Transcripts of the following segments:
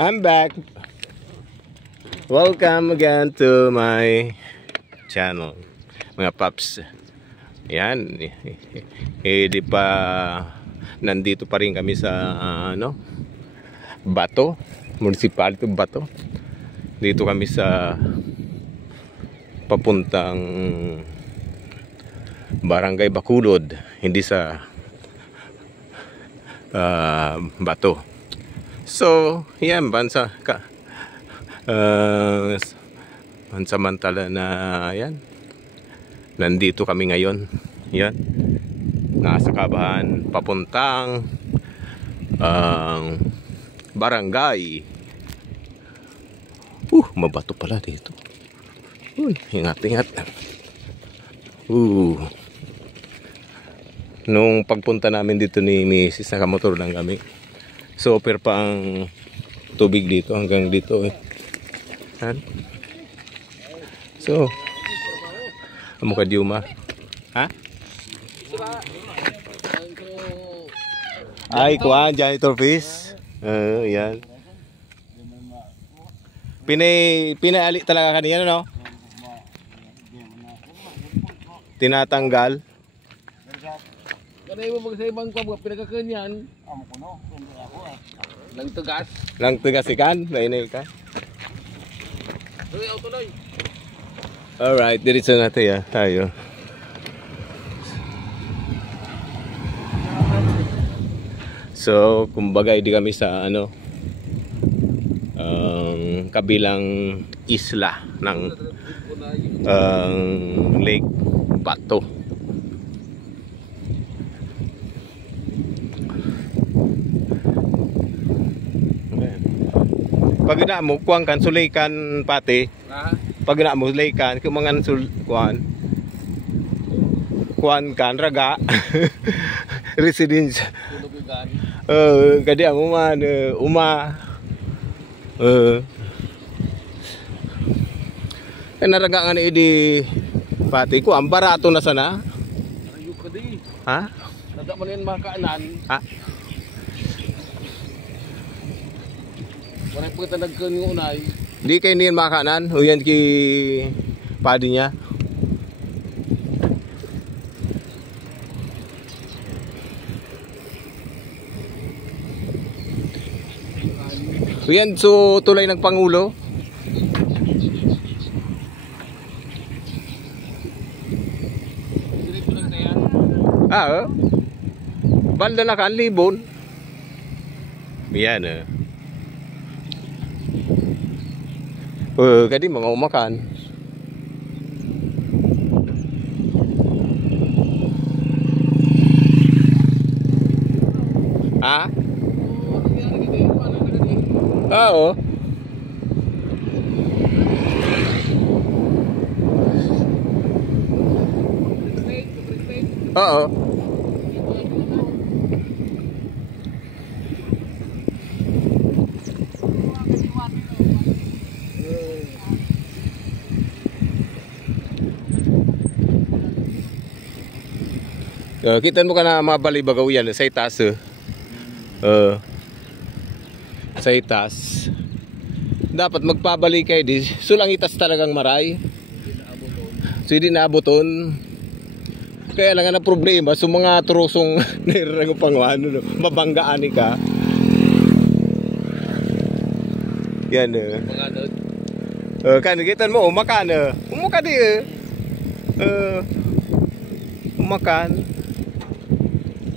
I'm back. Welcome again to my channel, mga paps. Yan, di pa nandito pa rin kami sa Bato, municipality Bato. Dito kami sa papuntang Barangay Bacolod, hindi sa Bato. So, yan, pansamantala na yan. Nandito kami ngayon. Yan. Nasa kabahan papuntang barangay. Mabato pala dito. Ingat-ingat. Nung pagpunta namin dito ni Mrs. nakamotor lang kami. Super pa ang tubig dito hanggang dito eh. Han? So, amo ka diuma. Ha? Ay, kuan janitor fish. Yan. Pinaali talaga kanina, no? Tinatanggal. Kanay mo magsaibang pa pinakakanyan. Amo ko no, hindi ako eh. Lang tugas ikan, lainay ka. Uy, auto loy. Alright, diretso natin ya, tayo. So, kumbaga hindi kami sa kabilang isla ng Lake Bato. Pag na mo kuang kan sulaykan pati. Pag na mo sulaykan kumangan kuan kan raga. Residence. Kadi mo man uma. Naraga nga ni di pati ko ang barato na sana. Ayo kadi. Ha? Nada man yan makaanan. Ha? Wala po kita nagkan yung unay. Di kayo niyan makakanan. Uyan ki padi niya. Uyan so tulay ng Pangulo. Balda na kan libon. Yan kadi mga umakan. Ha? Oo. Oo. Kita mo ka na mabali bagaw yan sa itas. Sa itas. Dapat magpabalik kayo di. Sulang itas talagang maray. So hindi naaboton. Kaya lang na problema so mga trusong nirang pangwano no. Mabanggaan ka. Yan kan kita mo umakan umuka di umakan.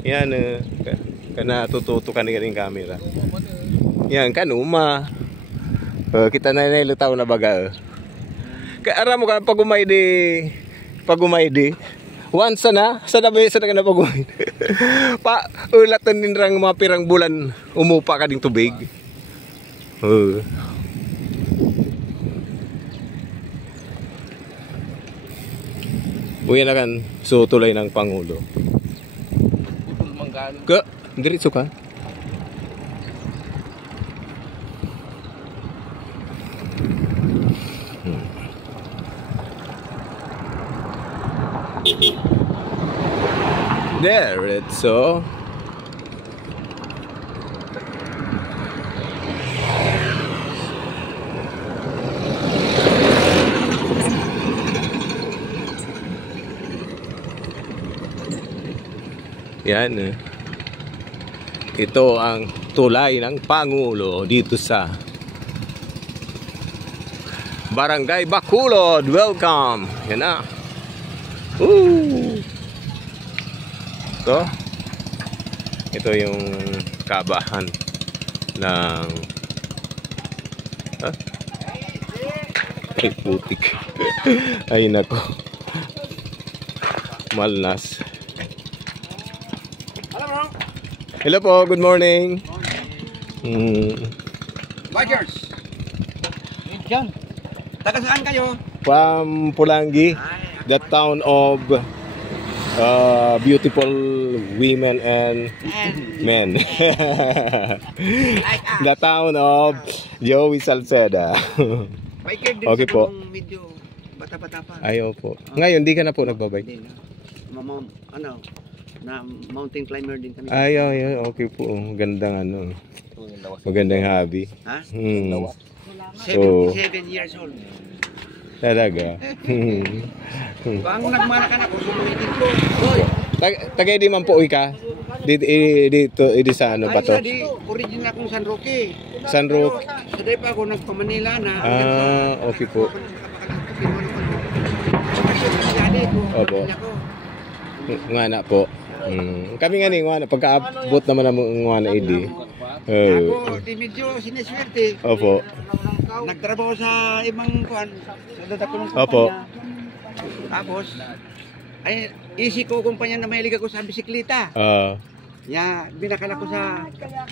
Yan kana tututukan ni camera. Yan kan kita na lutaw na baga. Kaya ara mo ka pag umay di once na sa dabi sa na pag umay. Pa ulatan din rang mga pirang bulan umupa ka ding tubig. Uyan na kan so tulay ng Pangulo. Ke, diretso ka. Diretso. Yan. Ito ang tulay ng Pangulo dito sa Barangay Bacolod. Welcome. Yan na. Ito yung kabahan ng ay putik. Ay nako. Malnas. Hello po, good morning. Rogers. Diyan. Taga saan kayo? From Pulangi, the town of beautiful women and men. The town of Joey Salceda. Okay po. Medyo bata-bata pa. Ayaw po. Ngayon, di ka na po nagbabike? Ano, na mountain climber din kami. Ayaw, okay po. Gandang ano. Magandang hobby. Ha? 7 So, years old. talaga. Bang nagmana ka na kung sumunitin ko. Hoy! Tagay di man po ka? Dito, sa ano ba to? Ay, original akong San Roque. San Roque. Sa day pa ako nagpa-Manila na. Okay po. Opo. Nga na po. Kami nga ni nga na pagkaabot naman ang nga na ID. Ako, di medyo sineswerte. Opo. Nagtrabaho sa ibang kuan, sa dadakulong Opo. kumpanya. Tapos, ay, easy ko kumpanya na mahilig ako sa bisikleta. Binakala ko sa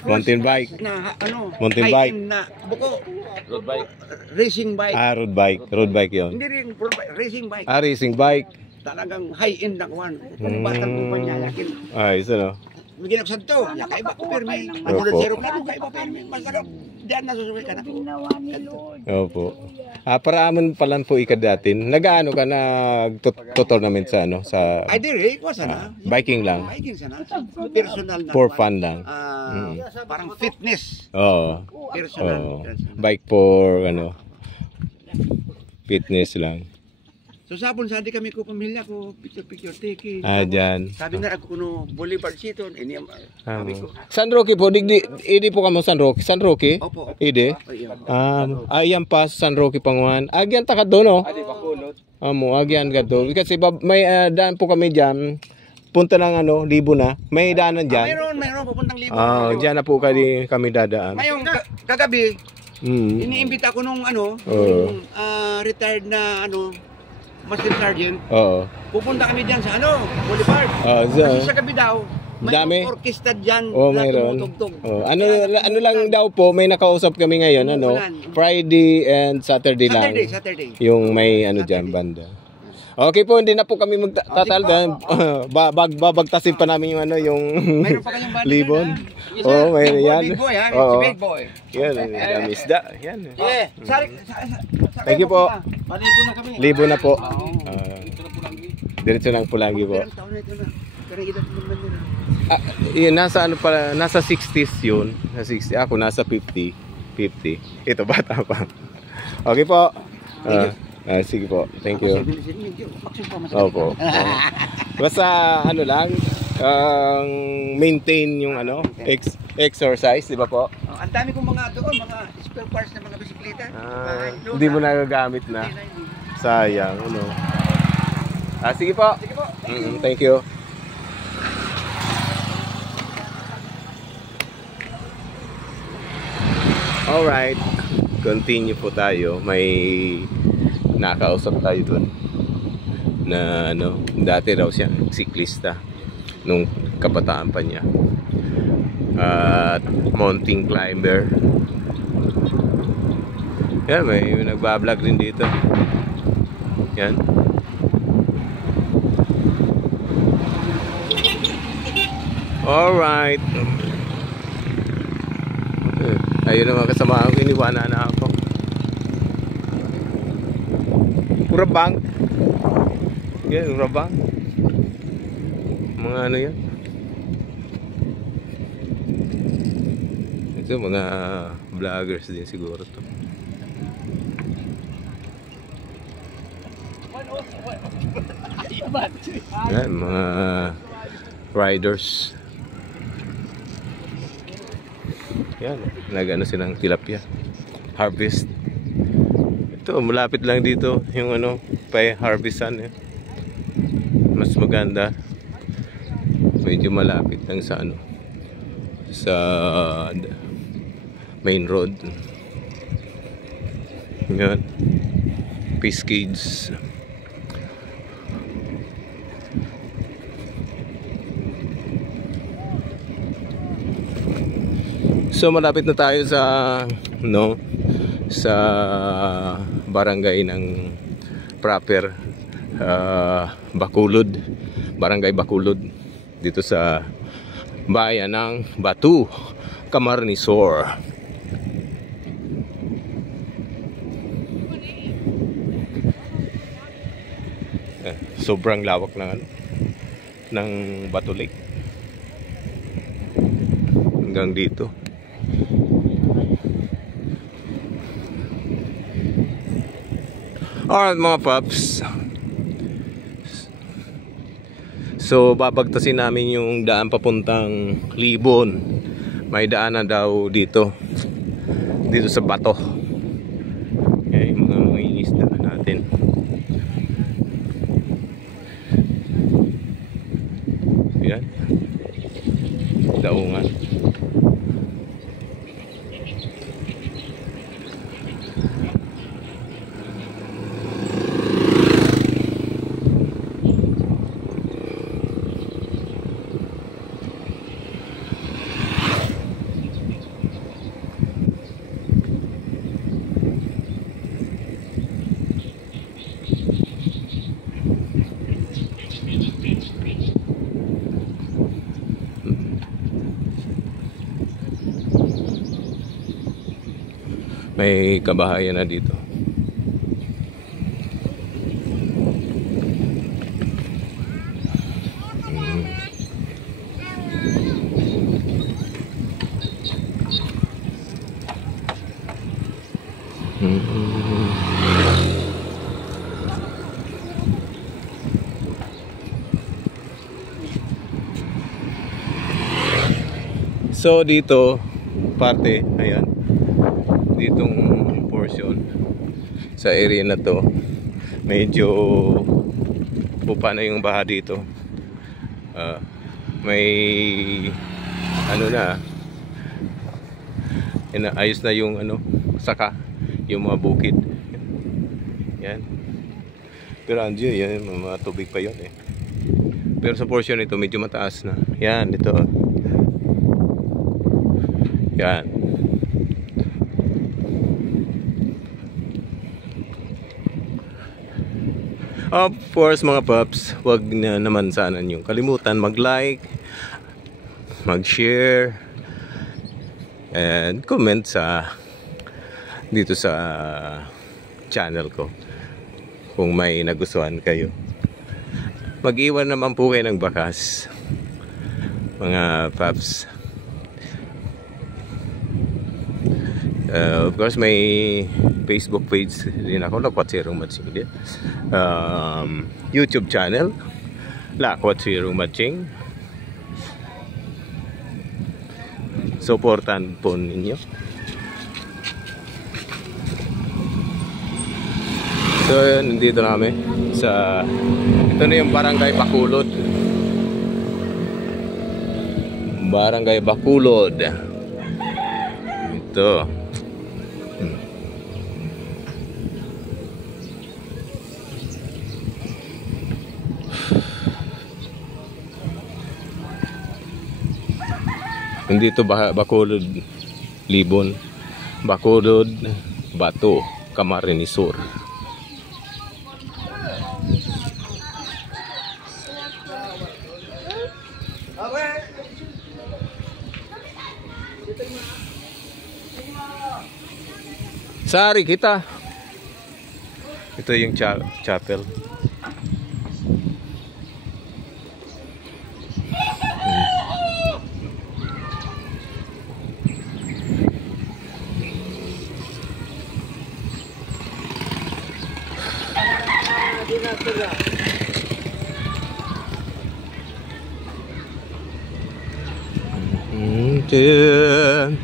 Mountain bike. na ano, Mountain high bike. end na buko. Road bike. Racing bike. Road bike. Road bike yun. Hindi rin road bike, racing bike. Racing bike. Talagang high end na kuan. Kung batang kumpanya, yakin. Isa no. Bigyan ako sa to, kaiba ko permi. Opo. Matulad sa aeroplano, kaiba permi. Masarap. Diyan nasusuwi ka na. Opo. Para palan po ikadatin. Nagaano ka na tournament sa ano sa Ay dire, ko sana. biking lang. Biking sana. Personal na. For fun lang. Parang fitness. Oo. Personal. Bike for ano fitness lang. So sabon sa di kami ko pamilya ko picture taking. Dyan. Sabi na ako kuno Boulevard City ini sabi ko. San Roque po, idi po kamo San Roque. San Roque? Opo. Idi? Ayan pa San Roque panguan. Agyan ta kadto no? Adi Bacolod. Agyan kadto. Kasi may daan po kami diyan. Punta ng ano, Libo na. May daanan diyan. Mayroon pupuntang Libo. Diyan na po kami dadaan. Ngayong kagabi, iniimbita ko nung ano, retired na ano, Master Sergeant. Pupunta kami diyan sa ano, Boulevard. Kasi sa gabi daw, may orkestra diyan na mayroon. tumutugtog. Ano lang daw po, may nakausap kami ngayon, ano, Friday and Saturday lang. Saturday. Yung may ano diyan banda. Okay po, hindi na po kami magtatal dahil babagtasin pa namin yung ano, yung Mayroon pa kayong banda. libon. Mayroon yan. Big boy, ha? Si Big Boy. Yan, dami isda. Yan. Thank you po. Malibo na kami. Libo na po. Diretso ng Pulangi po. Ilang taon na ito na. Karang edad mo naman yun. Yun, nasa ano pala, nasa 60s yun. Nasa 60. Ako nasa 50. Ito bata pa. Okay po. Sige po. Thank you. Opo. Basta ano lang, maintain yung ano, exercise, di ba po? Ang dami kong mga doon, mga spare parts ng mga bisikleta. Hindi mo nagagamit na. Sayang, ano. Sige po. Sige po. Thank you. Alright. Continue po tayo. May nakausap tayo dun na ano, dati raw siya siklista nung kabataan pa niya at mountain climber. Yan, may nagbablog din dito. Yan. Alright. Ayun ang mga kasama ko, iniwanan na ako. Urabang. Yan, urabang. Mga ano yan. Ito mga vloggers din siguro to. Yan, mga riders. Yan, nag-ano silang tilapia. Harvest. Ito, malapit lang dito yung ano, pa-harvestan eh. Mas maganda. Medyo malapit lang sa ano, sa main road. Yan. Fish cage. So malapit na tayo sa no, sa barangay ng proper Bacolod, Barangay Bacolod, dito sa bayan ng Batu, Camarnesor. Sobrang lawak ng ng Batu Lake hanggang dito. Alright mga paps, so babagtasin namin yung daan papuntang Libon. May daan na daw dito sa bato. Okay, mga isda natin. Yan, daungan. May kabahayan na dito. So dito parte, ayan, ditong portion sa area na to medyo pupa na yung baha dito. May ano na, ayos na yung ano, saka yung mga bukid. Yan, pero andyan yan, mga tubig pa yun eh. Pero sa portion ito medyo mataas na. Yan, dito. Yan. Of course mga paps, wag na naman sana nyo kalimutan mag-like, mag-share, and comment sa dito sa channel ko kung may nagustuhan kayo. Mag-iwan naman po kayo ng bakas mga paps. Of course may Facebook page din ako, Lakwat Zero Matching din. YouTube channel, Lakwat Zero Matching. Supportan po ninyo. So nandito na kami sa, ito na yung Barangay Bacolod. Barangay Bacolod. Ito. Nandito Bacolod, Libon, Bacolod, Batu, Camarnesor. Sari kita. Ito yung chapel. Dun.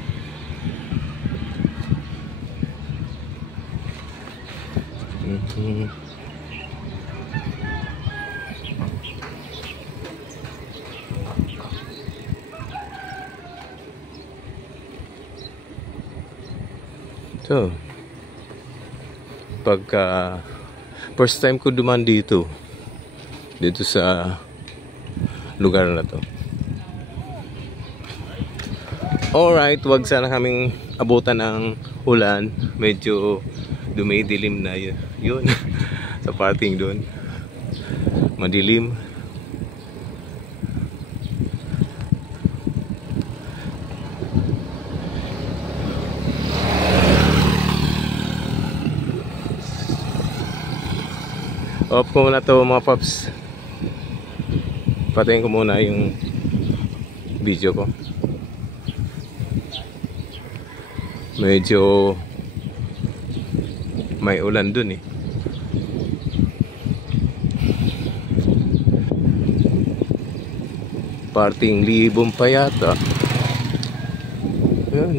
So, pagka first time ko duman dito sa lugar na to. Alright, wag sana kaming abutan ng ulan. Medyo dumidilim na yun. Sa parting doon. Madilim. Off ko muna to mga paps. Patayin ko muna yung video ko. Medyo may ulan dun eh. Parting libong pa yata. Yan.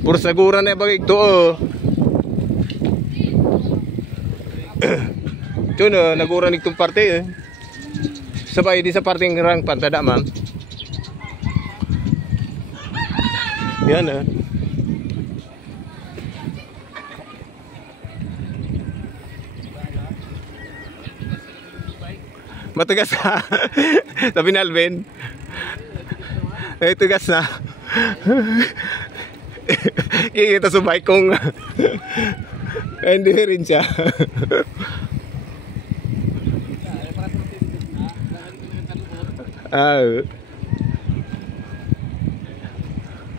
Puro sagura na bagay ito oh. Ito na, naguranig itong parte eh. Sabay di sa parting rang pantada ma'am. Yan eh. Matugas na. Sabi ni Alvin. Ay, tugas na. Kikita sa bike kong hindi rin siya. Ah,